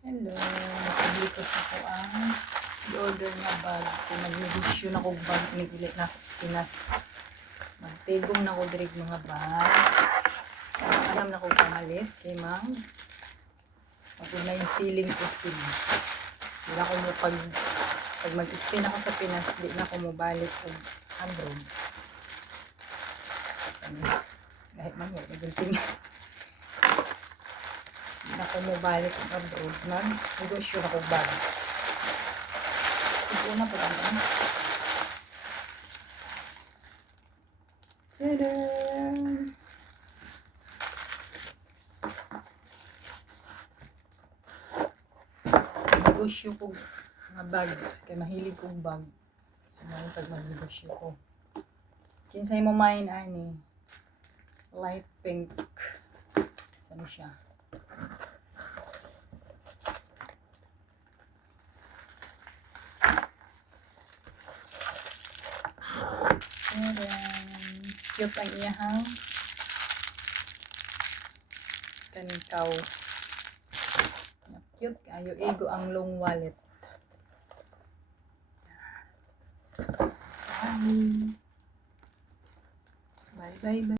Hello, nakablikot ako ang i-order na bag. Kung nag-negosyo na kong bag, nag-ilit na ako sa Pinas. Magtigong na ko direct mga bags. Alam na ko kamalit kay Mang. Pagod na yung ceiling ko sa Pinas. Hindi na ako mo pag mag-stay na ako sa Pinas, di na ako mo balik kung abroad. Kahit man mo, nagunting. Hindi na ako mo balik kung abroad. Nag-negosyo na kong bag. Ito na po lang. Tadaan! Negosyo ko mga bags. Kaya mahilig kong bag. So, ngayon pag mag-negosyo ko. Kinsay mo main ani. Light pink. Saan siya? Tadaan! Cute ang iyahang kanikaw. Cute kayo. Ego ang long wallet. Bye. Bye.